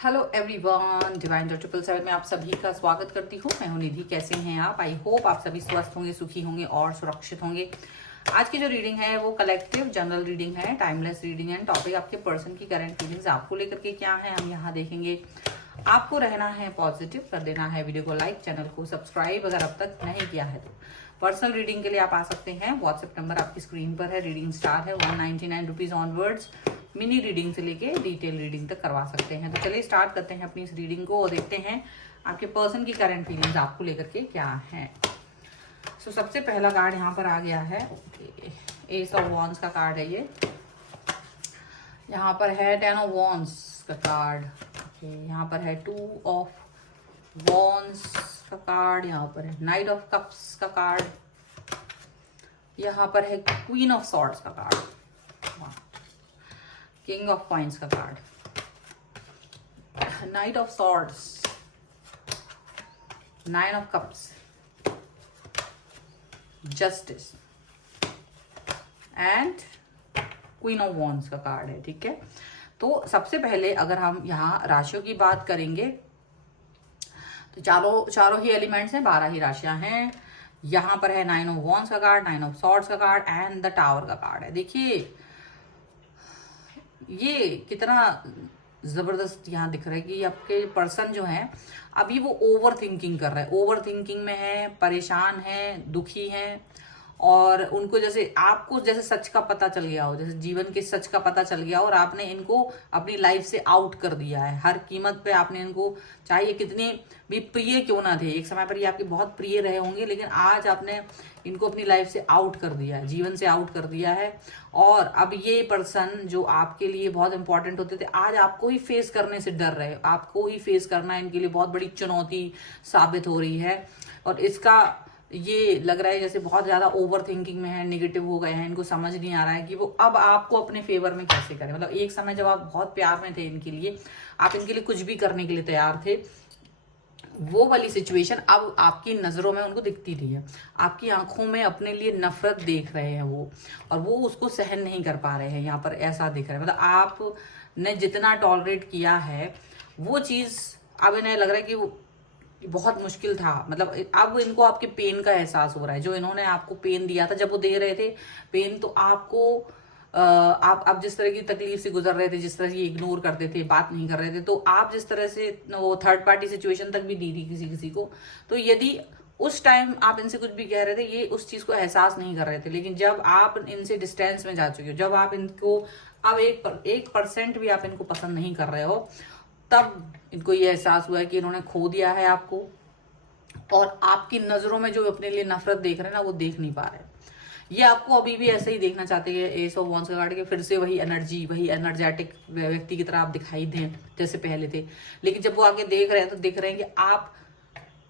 Hello everyone, divine 777 में आप सभी का स्वागत करती हूँ। मैं हूँ निधि। कैसे हैं आप? आई होप आप सभी स्वस्थ होंगे, सुखी होंगे और सुरक्षित होंगे। आज की जो रीडिंग है वो कलेक्टिव जनरल रीडिंग है, टाइमलेस रीडिंग है। टॉपिक आपके पर्सन की करंट फीलिंग्स आपको लेकर के क्या है हम यहाँ देखेंगे। आपको रहना है पॉजिटिव, कर देना है वीडियो को लाइक, चैनल को सब्सक्राइब अगर अब तक नहीं किया है तो। पर्सनल रीडिंग के लिए आप आ सकते हैं। व्हाट्सएप नंबर आपकी स्क्रीन पर है। रीडिंग स्टार है 199 रुपीज ऑनवर्ड्स। मिनी रीडिंग से लेके डिटेल रीडिंग तक करवा सकते हैं। तो चलिए स्टार्ट करते हैं अपनी इस रीडिंग को और देखते हैं आपके पर्सन की करंट फीलिंग्स आपको लेकर के क्या है। सो सबसे पहला कार्ड यहाँ पर आ गया है। एस ऑफ वॉन्ड्स का कार्ड है ये। यहाँ पर है 10 ऑफ वॉन्ड्स का कार्ड। यहाँ पर है 2 ऑफ वॉन्ड्स का कार्ड। यहाँ पर है नाइट ऑफ कप्स का कार्ड। यहाँ पर है क्वीन ऑफ सॉर्ड्स का कार्ड। किंग ऑफ कॉइंस का card. Night of swords, 9 of cups, justice and queen of wands का कार्ड है। ठीक है, तो सबसे पहले अगर हम यहाँ राशियों की बात करेंगे तो चारों ही एलिमेंट्स हैं, 12 ही राशियां हैं। यहाँ पर है 9 ऑफ वॉन्ड्स का कार्ड, 9 ऑफ सॉर्ड्स का कार्ड एंड द टावर का कार्ड है। देखिए ये कितना जबरदस्त यहाँ दिख रहा है कि आपके पर्सन जो है अभी वो ओवर थिंकिंग कर रहा है, ओवर थिंकिंग में है, परेशान है, दुखी है। और उनको जैसे आपको जैसे सच का पता चल गया हो, जैसे जीवन के सच का पता चल गया हो और आपने इनको अपनी लाइफ से आउट कर दिया है। हर कीमत पे आपने इनको, चाहे ये कितने भी प्रिय क्यों ना थे, एक समय पर ये आपके बहुत प्रिय रहे होंगे, लेकिन आज आपने इनको अपनी लाइफ से आउट कर दिया है, जीवन से आउट कर दिया है। और अब ये पर्सन जो आपके लिए बहुत इंपॉर्टेंट होते थे, आज आपको ही फेस करने से डर रहे, आपको ही फेस करना इनके लिए बहुत बड़ी चुनौती साबित हो रही है। और इसका ये लग रहा है जैसे बहुत ज्यादा ओवर थिंकिंग में है, नेगेटिव हो गए हैं। इनको समझ नहीं आ रहा है कि वो अब आपको अपने फेवर में कैसे करें। मतलब एक समय जब आप बहुत प्यार में थे इनके लिए, आप इनके लिए कुछ भी करने के लिए तैयार थे, वो वाली सिचुएशन अब आपकी नजरों में उनको दिखती रही है। आपकी आंखों में अपने लिए नफरत देख रहे हैं वो, और वो उसको सहन नहीं कर पा रहे हैं। यहाँ पर ऐसा दिख रहा है, मतलब आपने जितना टॉलरेट किया है वो चीज अब इन्हें लग रहा है कि वो बहुत मुश्किल था। मतलब अब इनको आपके पेन का एहसास हो रहा है। जो इन्होंने आपको पेन दिया था, जब वो दे रहे थे पेन, तो आपको आप जिस तरह की तकलीफ से गुजर रहे थे, जिस तरह से इग्नोर करते थे, बात नहीं कर रहे थे, तो आप जिस तरह से वो थर्ड पार्टी सिचुएशन तक भी दी थी किसी किसी को, तो यदि उस टाइम आप इनसे कुछ भी कह रहे थे, ये उस चीज को एहसास नहीं कर रहे थे। लेकिन जब आप इनसे डिस्टेंस में जा चुके हो, जब आप इनको अब 1% भी आप इनको पसंद नहीं कर रहे हो, तब इनको ये एहसास हुआ है कि इन्होंने खो दिया है आपको। और आपकी नजरों में जो अपने लिए नफरत देख रहे हैं ना, वो देख नहीं पा रहे। ये आपको अभी भी ऐसे ही देखना चाहते हैं, एस ऑफ वॉन्ड्स का कार्ड के, फिर से वही एनर्जी, वही एनर्जेटिक व्यक्ति की तरह आप दिखाई दें जैसे पहले थे। लेकिन जब वो आगे देख रहे हैं तो दिख रहे हैं कि आप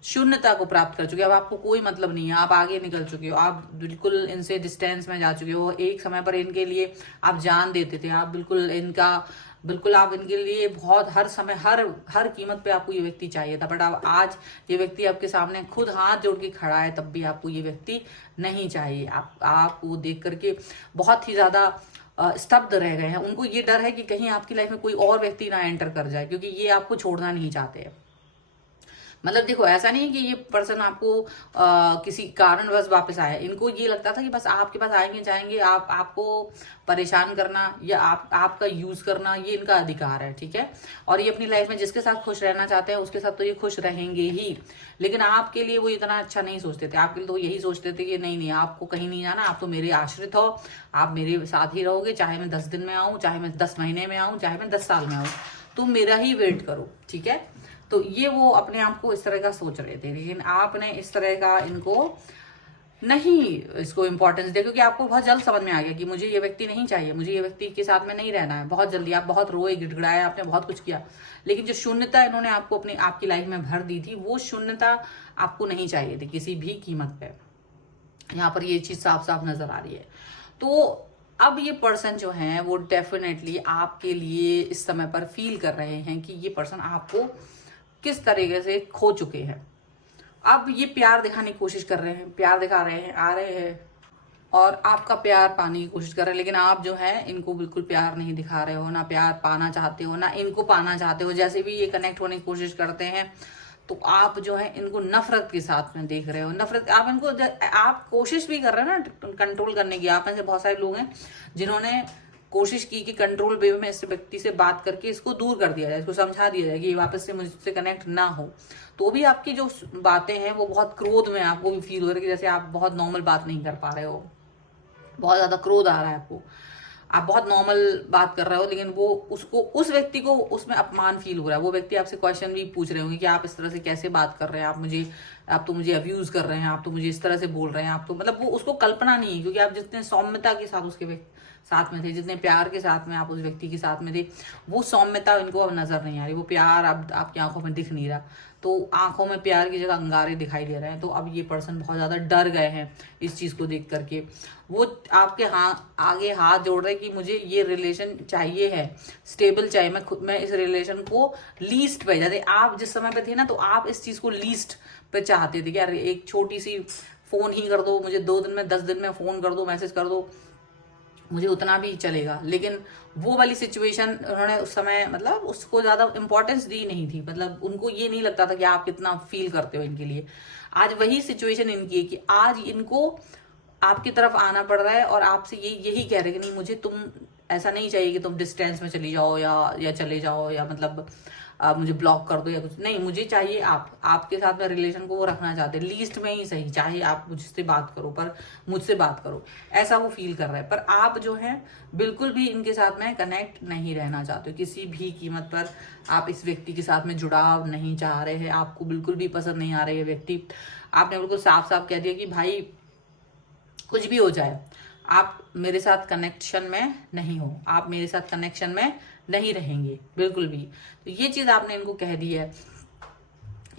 शून्यता को प्राप्त कर चुके हो। अब आपको कोई मतलब नहीं है, आप आगे निकल चुके हो, आप बिल्कुल इनसे डिस्टेंस में जा चुके हो। एक समय पर इनके लिए आप जान देते थे, आप बिल्कुल आप इनके लिए बहुत, हर समय हर कीमत पे आपको ये व्यक्ति चाहिए था। बट अब आज ये व्यक्ति आपके सामने खुद हाथ जोड़ के खड़ा है, तब भी आपको ये व्यक्ति नहीं चाहिए। आपको देख करके बहुत ही ज्यादा स्तब्ध रह गए हैं। उनको ये डर है कि कहीं आपकी लाइफ में कोई और व्यक्ति ना एंटर कर जाए, क्योंकि ये आपको छोड़ना नहीं चाहते हैं। मतलब देखो, ऐसा नहीं है कि ये पर्सन आपको किसी कारणवश वापस आया। इनको ये लगता था कि बस आपके पास आएंगे जाएंगे, आपको परेशान करना या आपका यूज करना, ये इनका अधिकार है। ठीक है, और ये अपनी लाइफ में जिसके साथ खुश रहना चाहते हैं उसके साथ तो ये खुश रहेंगे ही। लेकिन आपके लिए वो इतना अच्छा नहीं सोचते थे। आपके लिए तो यही सोचते थे कि नहीं, आपको कहीं नहीं जाना, आप तो मेरे आश्रित हो, आप मेरे साथ ही रहोगे, चाहे मैं 10 दिन में आऊं, चाहे मैं 10 महीने में आऊं, चाहे मैं 10 साल में आऊं, तुम मेरा ही वेट करो। ठीक है, तो ये वो अपने आप को इस तरह का सोच रहे थे। लेकिन आपने इस तरह का इनको नहीं, इसको इंपॉर्टेंस दिया, क्योंकि आपको बहुत जल्द समझ में आ गया कि मुझे ये व्यक्ति नहीं चाहिए, मुझे ये व्यक्ति के साथ में नहीं रहना है। बहुत जल्दी आप बहुत रोए, गिड़गिड़ाए, आपने बहुत कुछ किया, लेकिन जो शून्यता इन्होंने आपकी लाइफ में भर दी थी, वो शून्यता आपको नहीं चाहिए थी किसी भी कीमत पे। यहाँ पर ये चीज साफ साफ नजर आ रही है। तो अब ये पर्सन जो है वो डेफिनेटली आपके लिए इस समय पर फील कर रहे हैं कि ये पर्सन आपको किस तरीके से खो चुके हैं। अब ये प्यार दिखाने की कोशिश कर रहे हैं, प्यार दिखा रहे हैं, आ रहे हैं, और आपका प्यार पाने की कोशिश कर रहे हैं, लेकिन आप जो है इनको बिल्कुल प्यार नहीं दिखा रहे हो, ना प्यार पाना चाहते हो, ना इनको पाना चाहते हो। जैसे भी ये कनेक्ट होने की कोशिश करते हैं तो आप जो है इनको नफरत के साथ में देख रहे हो। नफरत, आप इनको आप कोशिश भी कर रहे हो ना कंट्रोल करने की। आप में से बहुत सारे लोग हैं जिन्होंने कोशिश की कि कंट्रोल वे में इस व्यक्ति से बात करके इसको दूर कर दिया जाए, इसको समझा दिया जाए कि वापस से मुझसे कनेक्ट ना हो। तो भी आपकी जो बातें हैं वो बहुत क्रोध में, आपको भी फील हो रहा है कि जैसे आप बहुत नॉर्मल बात नहीं कर पा रहे हो, बहुत ज्यादा क्रोध आ रहा है आपको, आप बहुत नॉर्मल बात कर रहे हो, लेकिन वो उसको, उस व्यक्ति को उसमें अपमान फील हो रहा है। वो व्यक्ति आपसे क्वेश्चन भी पूछ रहे होंगे कि आप इस तरह से कैसे बात कर रहे हैं, आप तो मुझे अब्यूज कर रहे हैं, आप तो मुझे इस तरह से बोल रहे हैं, आप तो मतलब वो उसको कल्पना नहीं है, क्योंकि आप जितने सौम्यता के साथ उसके साथ में थे, जितने प्यार के साथ में आप उस व्यक्ति के साथ में थे, वो सौम्यता इनको अब नजर नहीं आ रही, वो प्यार अब आपकी आंखों में दिख नहीं रहा। तो आंखों में प्यार की जगह अंगारे दिखाई दे रहे हैं। तो अब ये पर्सन बहुत ज्यादा डर गए हैं इस चीज को देख करके। वो आपके आगे हाथ जोड़ रहे हैं कि मुझे ये रिलेशन चाहिए है, स्टेबल चाहिए, मैं इस रिलेशन को लीस्ट पे, जैसे आप जिस समय पे थे ना, तो आप इस चीज को लीस्ट पे चाहते थे कि यार एक छोटी सी फोन ही कर दो मुझे, 2 दिन में 10 दिन में फोन कर दो, मैसेज कर दो, मुझे उतना भी चलेगा। लेकिन वो वाली सिचुएशन उन्होंने उस समय मतलब उसको ज्यादा इंपॉर्टेंस दी नहीं थी, मतलब उनको ये नहीं लगता था कि आप कितना फील करते हो इनके लिए। आज वही सिचुएशन इनकी है कि आज इनको आपकी तरफ आना पड़ रहा है और आपसे यही कह रहे हैं कि नहीं, मुझे तुम ऐसा नहीं चाहिए कि तुम डिस्टेंस में चली जाओ या चले जाओ, या मतलब मुझे ब्लॉक कर दो या कुछ नहीं, मुझे चाहिए आपके साथ में रिलेशन को वो रखना चाहते हैं, लीस्ट में ही सही, चाहे आप मुझसे बात करो पर मुझसे बात करो, ऐसा वो फील कर रहा है। पर आप जो है बिल्कुल भी इनके साथ में कनेक्ट नहीं रहना चाहते हो, किसी भी कीमत पर आप इस व्यक्ति के साथ में जुड़ाव नहीं चाह रहे हैं, आपको बिल्कुल भी पसंद नहीं आ रही है व्यक्ति। आपने बिल्कुल साफ साफ कह दिया कि भाई कुछ भी हो जाए, आप मेरे साथ कनेक्शन में नहीं हो, आप मेरे साथ कनेक्शन में नहीं रहेंगे बिल्कुल भी। तो ये चीज आपने इनको कह दी है।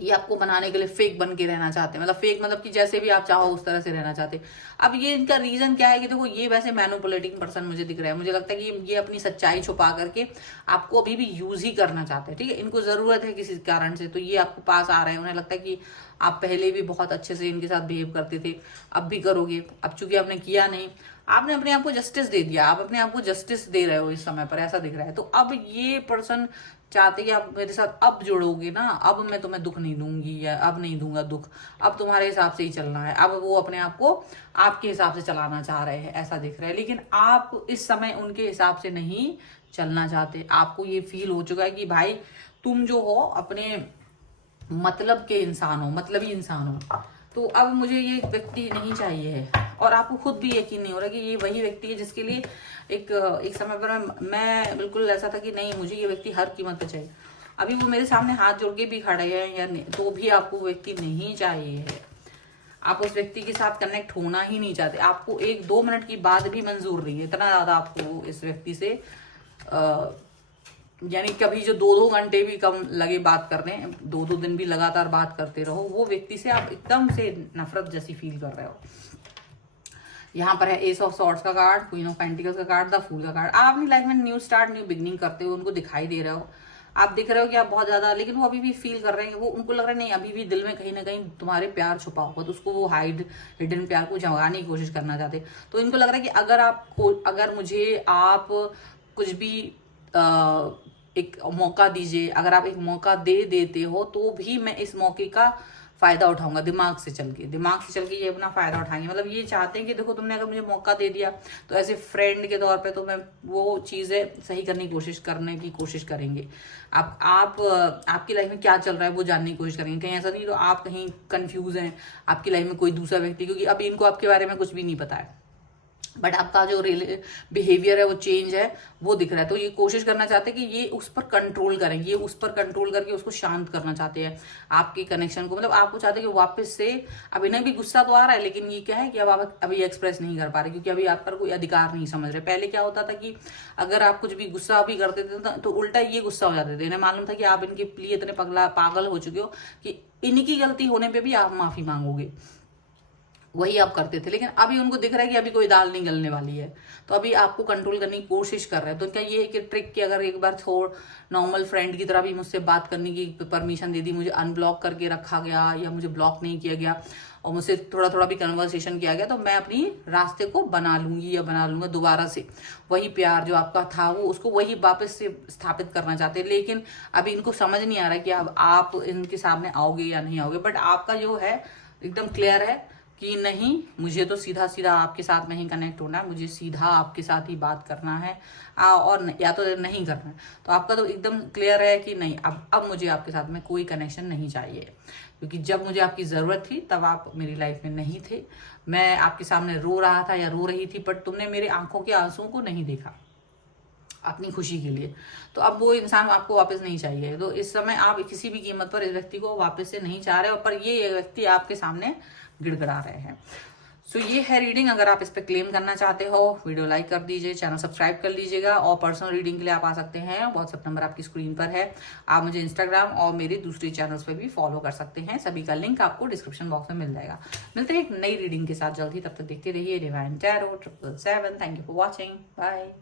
ये आपको बनाने के लिए फेक बन के रहना चाहते हैं, मतलब फेक मतलब कि जैसे भी आप चाहो उस तरह से रहना चाहते हैं। अब ये इनका रीजन क्या है कि देखो, ये वैसे मैनिपुलेटिंग पर्सन मुझे दिख रहा है, मुझे लगता है कि ये अपनी सच्चाई छुपा करके आपको अभी भी यूज ही करना चाहते हैं। ठीक है, इनको जरूरत है किसी कारण से, तो ये आपको पास आ रहे हैं। उन्हें लगता है कि आप पहले भी बहुत अच्छे से इनके साथ बिहेव करते थे, अब भी करोगे। अब चूंकि आपने किया नहीं, आपने अपने आप को जस्टिस दे दिया, आप अपने आप को जस्टिस दे रहे हो इस समय पर, ऐसा दिख रहा है। तो अब ये पर्सन चाहते कि आप मेरे साथ अब जुड़ोगे ना, अब मैं तुम्हें दुख नहीं दूंगी या अब नहीं दूंगा दुख, अब तुम्हारे हिसाब से ही चलना है। अब वो अपने आप को आपके हिसाब से चलाना चाह रहे हैं, ऐसा दिख रहा है। लेकिन आप इस समय उनके हिसाब से नहीं चलना चाहते। आपको ये फील हो चुका है कि भाई तुम जो हो अपने मतलब के इंसान हो, मतलबी इंसान हो। तो अब मुझे ये व्यक्ति नहीं चाहिए है, और आपको खुद भी यकीन नहीं हो रहा कि ये वही व्यक्ति है जिसके लिए एक समय पर मैं बिल्कुल ऐसा था कि नहीं, मुझे ये व्यक्ति हर कीमत पे चाहिए। अभी वो मेरे सामने हाथ जोड़ के भी खड़े हैं या नहीं, तो भी आपको व्यक्ति नहीं चाहिए है। आप उस व्यक्ति के साथ कनेक्ट होना ही नहीं चाहते। आपको 1-2 मिनट की बात भी मंजूर नहीं है, इतना ज्यादा आपको इस व्यक्ति से यानी कभी जो 2-2 घंटे भी कम लगे बात करने, 2-2 दिन भी लगातार बात करते रहो, वो व्यक्ति से आप एकदम से नफरत जैसी फील कर रहे हो। यहाँ पर है एस ऑफ सॉर्ड्स का कार्ड, क्वीन ऑफ पेंटिकल्स का कार्ड, द फूल का कार्ड। आप अपनी लाइफ में न्यू स्टार्ट, न्यू बिगनिंग करते हो, उनको दिखाई दे रहे हो, आप दिख रहे हो कि आप बहुत ज्यादा, लेकिन वो अभी भी फील कर रहे हैं, वो उनको लग रहा है नहीं, अभी भी दिल में कहीं ना कहीं तुम्हारे प्यार छुपा होगा, तो उसको वो हिडन प्यार को जगाने की कोशिश करना चाहते। तो इनको लग रहा है कि अगर मुझे आप कुछ भी एक मौका दीजिए, अगर आप एक मौका दे देते हो तो भी मैं इस मौके का फायदा उठाऊंगा, दिमाग से चल के ये अपना फायदा उठाएंगे। मतलब ये चाहते हैं कि देखो, तुमने अगर मुझे मौका दे दिया तो ऐसे फ्रेंड के तौर पे तो मैं वो चीजें सही करने की कोशिश करेंगे। आपकी लाइफ में क्या चल रहा है वो जानने की कोशिश करेंगे। कहीं ऐसा नहीं तो आप कहीं कंफ्यूज हैं, आपकी लाइफ में कोई दूसरा व्यक्ति, क्योंकि अभी इनको आपके बारे में कुछ भी नहीं पता है, बट आपका जो बिहेवियर है वो चेंज है, वो दिख रहा है। तो ये कोशिश करना चाहते हैं कि ये उस पर कंट्रोल करें, ये उस पर कंट्रोल करके उसको शांत करना चाहते हैं, आपके कनेक्शन को। मतलब आपको चाहते हैं कि वापस से, अब इन्हें भी गुस्सा तो आ रहा है, लेकिन ये क्या है कि अब आप अभी एक्सप्रेस नहीं कर पा रहे, क्योंकि अभी आप पर कोई अधिकार नहीं समझ रहे। पहले क्या होता था कि अगर आप कुछ भी गुस्सा भी करते थे तो उल्टा ये गुस्सा हो जाते थे, इन्हें मालूम था कि आप इनके लिए इतने पागल हो चुके हो कि इनकी गलती होने पर भी आप माफी मांगोगे। वही आप करते थे, लेकिन अभी उनको दिख रहा है कि अभी कोई दाल नहीं गलने वाली है, तो अभी आपको कंट्रोल करने की कोशिश कर रहे हैं। तो क्या ये एक ट्रिक कि अगर एक बार थोड़ नॉर्मल फ्रेंड की तरह भी मुझसे बात करने की परमिशन दे दी, मुझे अनब्लॉक करके रखा गया या मुझे ब्लॉक नहीं किया गया और मुझसे थोड़ा थोड़ा भी कन्वर्सेशन किया गया, तो मैं अपनी रास्ते को बना लूंगी या बना लूंगा दोबारा से। वही प्यार जो आपका था वो उसको वही वापस से स्थापित करना चाहते हैं, लेकिन अभी इनको समझ नहीं आ रहा कि अब आप इनके सामने आओगे या नहीं आओगे। बट आपका जो है एकदम क्लियर है कि नहीं, मुझे तो सीधा सीधा आपके साथ में ही कनेक्ट होना है, मुझे सीधा आपके साथ ही बात करना है और या तो नहीं करना है। तो आपका तो एकदम क्लियर है कि नहीं, अब मुझे आपके साथ में कोई कनेक्शन नहीं चाहिए, क्योंकि जब मुझे आपकी ज़रूरत थी तब आप मेरी लाइफ में नहीं थे। मैं आपके सामने रो रहा था या रो रही थी, बट तुमने मेरे आंखों के आंसुओं को नहीं देखा अपनी खुशी के लिए। तो अब वो इंसान आपको वापस नहीं चाहिए। तो इस समय आप किसी भी कीमत पर इस व्यक्ति को वापस से नहीं चाह रहे हो, पर ये व्यक्ति आपके सामने गिड़गिड़ा रहे हैं। सो ये है रीडिंग। अगर आप इस पर क्लेम करना चाहते हो, वीडियो लाइक कर दीजिए, चैनल सब्सक्राइब कर लीजिएगा, और पर्सनल रीडिंग के लिए आप आ सकते हैं। व्हाट्सएप नंबर आपकी स्क्रीन पर है। आप मुझे इंस्टाग्राम और मेरे दूसरे चैनल्स पे भी फॉलो कर सकते हैं, सभी का लिंक आपको डिस्क्रिप्शन बॉक्स में मिल जाएगा। मिलते हैं एक नई रीडिंग के साथ जल्दी, तब तक देखते रहिए divine tarot 777। Thank you for watching, bye.